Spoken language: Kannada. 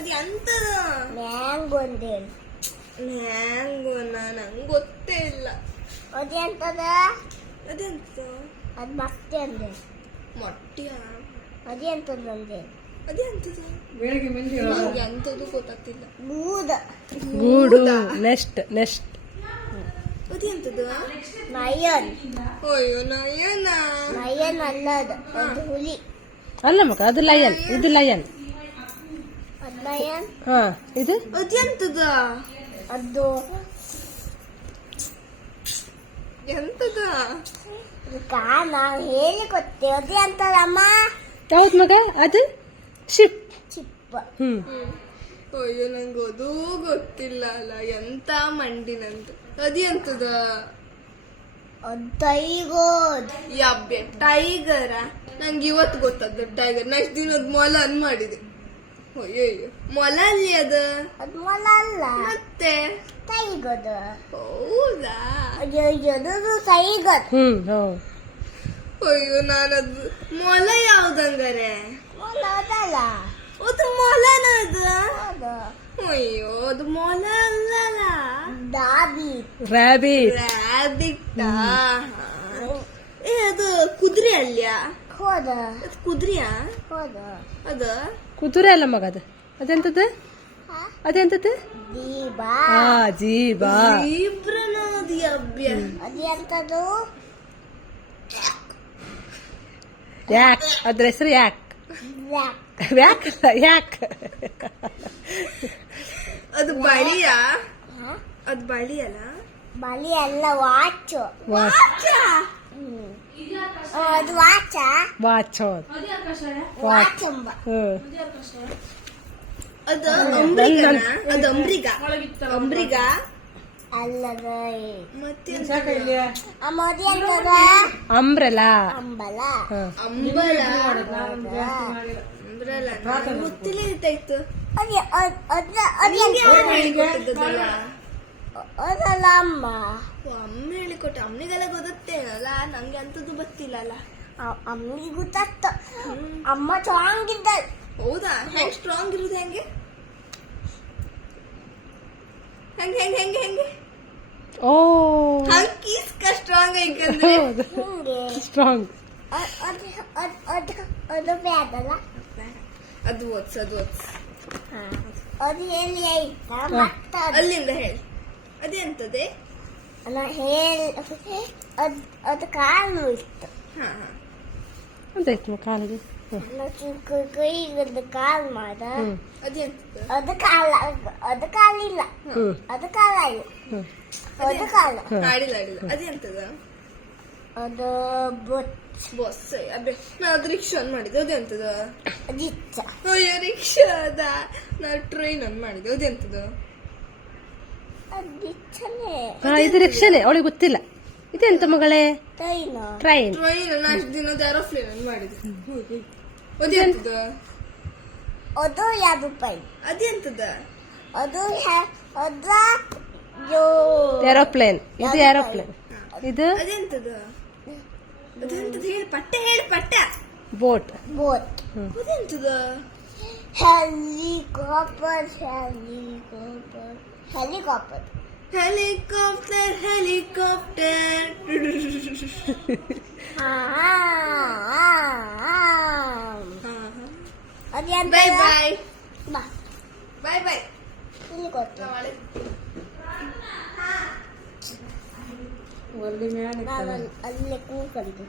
ಅದು ಎಂತ ಮ್ಯಾಂಗೋನ ನಂಗೆ ಗೊತ್ತೇ ಇಲ್ಲ. ಅದೆಂತದ? ಅದೆಂತ? ಅದು ಮಸ್ತಿ ಅಂದೆ. ಮೊಟ್ಟಿಯ? ಅದೆಂತದಂದೆ? ಅದೆಂತದ? ನಂಗೆ ಎಂತದು ಗೊತ್ತಾಗ್ತಿಲ್ಲ. ಗೂಡು ನೆಸ್ಟ್ ಅದೆಂತದ? ನಯನ್. ಅಯ್ಯೋ ನಯನ. ನಯನ್ ಅಲ್ಲದ, ಅದು ಹುಲಿ. ಅಲ್ಲ ಮಗ, ಅದು ಲಯನ್, ಇದು ಲಯನ್. ಅದು ನಯನ್. ಹಾ, ಇದು ಅದೆಂತದ? ಅದು ಎಂತದ? ನಾವು ಹೇಳಿ ಕೊಟ್ಟೆ. ಅದು ಎಂತದಮ್ಮ? ಯಾವ್ದು ಮಗ? ಅದು ಶಿಪ್. ಚಿಪ್ಪ. ಅಯ್ಯೋ ನಂಗೆ ಅದೂ ಗೊತ್ತಿಲ್ಲ ಅಲ್ಲ. ಎಂತ ಮಂಡಿನಂತ. ಅದೆಂತದ? ಅದು ಟೈಗರ್. ಯಬ್ಬೆ ಟೈಗರ? ನಂಗೆ ಇವತ್ತು ಗೊತ್ತದ್ದು ಟೈಗರ್. ನೆಕ್ಸ್ಟ್ ದಿನದ ಮೊಲ ಅನ್ ಮಾಡಿದೆ. ಅಯ್ಯಯ್ಯೋ, ಮೊಲ ಅಲ್ಲಿ ಅದು ಮೊಲ ಅಲ್ಲ, ಮತ್ತೆ ಟೈಗರ್. ಹೌದಾ? ಅದು ಟೈಗರ್. ಅಯ್ಯೋ ನಾನದು ಮೊಲ ಯಾವ್ದಂಗಾರೆ? ಮೊಲ ಅದಲ್ಲ. ಅದು ಮೊಲನ ಅದು? ಅದು ಅಯ್ಯೋ ಅದು ಮೊಲ ಅಲ್ಲಲ್ಲ. ರ್ಯಾಬಿಟ್. ಏ ಅದು ಕುದುರೆ ಅಲ್ಯಾ? ಹೋದ. ಅದು ಕುದುರೆಯಾ? ಹೋದ. ಅದ ಕುದುರೆ ಅಲ್ಲ ಮಗ, ಅದು ಅದೆಂತದ್ದು? ಅದೆಂತದ್ದು? ದೀಬಾ. ಜೀಬಾ. ಜೀಬ್ರನದು ಯಬ್ಬ್ಯ. ಅದು ಎಂತದು? ಯಾಕ್, ಅದ್ರ ಹೆಸರು ಯಾಕ್. ಯಾಕ್ ಅಲ್ಲ, ಯಾಕ್. ಅದು ಬಳಿಯಾ? ಅದು ಬಳಿ ಅಲ್ಲ? ಬಲಿ ಅಲ್ಲ, ವಾಚ್. ಅದು ವಾಚ. ವಾಚ್. ವಾಚ್ ಎಂಬ. ಅದು ಅಂಬ್ರಿಗನ? ಅದು ಅಂಬ್ರಿಗ ಅಲ್ಲದ. ಮತ್ತೆ ಅಮ್ಮ ಅದು ಎಂತದ? ಅಂಬ್ರಲಾ. ಅಂಬಲ. ಅಂಬಲ ಗೊತ್ತಿಲ್ಲ ಇರ್ತಾಯಿತ್ತು. ಅದಲ್ಲ ಅಮ್ಮ. ಅಮ್ಮ ಹೇಳಿಕೊಟ್ಟೆ. ಅಮ್ಮನಿಗೆಲ್ಲ ಗೊತ್ತೇನಲ್ಲ, ನಂಗೆ ಅಂತದ್ದು ಗೊತ್ತಿಲ್ಲ ಅಲ್ಲ. ಅಮ್ಮಿಗೆ ಗೊತ್ತಾಗ್ತ. ಅಮ್ಮ ಸ್ಟ್ರಾಂಗ್ ಇದ್ದ. ಹೌದಾ? ಹೆಂಗ್ ಸ್ಟ್ರಾಂಗ್ ಇರುದು? ಹೆಂಗೆ ಹೆಂಗೆ ಹೆಂಗೆ ಹೆಂಗೆ ಹೆಂಗೆ ಓ, ಹಂಕೀಸ್ಕ ಸ್ಟ್ರಾಂಗ್ ಐಕಂದ್ರೆ ಹಿಂಗೆ ಸ್ಟ್ರಾಂಗ್. ಅದು ಬೇಡಲ್ಲ. ಅದು ಓದ್ಸ್ ಅದು ಹೇಳಿ ಆಯ್ತಾ? ಮತ್ತೆ ಅಲ್ಲಿಂದ ಹೇಳಿ. ಅದೆಂತದೆ? ಅದು ಕಾಲು ಇತ್ತು. ಅಂತಾಯ್ತು ಕಾಲಿಗೆ. ಕೈಗದ್ದು ಕಾಲು ಮಾಡ. ಅದೆಂತದ? ಅದು ಕಾಲಿಲ್ಲ. ಅದು ಕಾಲಾಗಿ. ಅದು ಕಾಲು. ಆಡಿಲ್ಲ. ಅದೆಂತದ? ಅದು ಬಸ್. ಅಬ್ಬೆ ನಾ ಅದು ರಿಕ್ಷಾ ಅನ್ ಮಾಡಿದ್ದೆ. ಅದೆಂತದ? ಅದಿಚ್ಚ. ಅಯ್ಯೋ ರಿಕ್ಷಾ ಅದ. ನಾ ಟ್ರೈನ್ ಅನ್ ಮಾಡಿದ್ದೆ. ಅದೆಂತದ? ಅದಿಚ್ಚನೆ. ಇದು ರಿಕ್ಷಾನೆ, ಅವಳಿಗೆ ಗೊತ್ತಿಲ್ಲ. ಇದೆಂತ ಮಗಳೇ? ಟ್ರೈನ್. ನಾ ಅಷ್ಟು ದಿನದ ಏರೋಪ್ಲೇನ್ ಅನ್ ಮಾಡಿದ್ದೆ. ಅದೆಂತದ? ಅದು 2 ರೂಪಾಯಿ. ಅದೆಂತದ? ಅದು ಏರೋಪ್ಲೇನ್. ಇದು ಏರೋಪ್ಲೇನ್. ಇದು ಅದೆಂತದ? ಅದೆಂತದ ಹೇಳಿ ಪಟ್ಟ. ಬೋಟ್. ಅದೆಂತದ? ಹೆಲಿಕಾಪ್ಟರ್. ಬಾಯ್ ಇಲ್ಲಿ ಕೊಟ್ಟು ಅಲ್ಲಿ ಅಲ್ಲೇ ಕೂತ್ಕೊಂಡು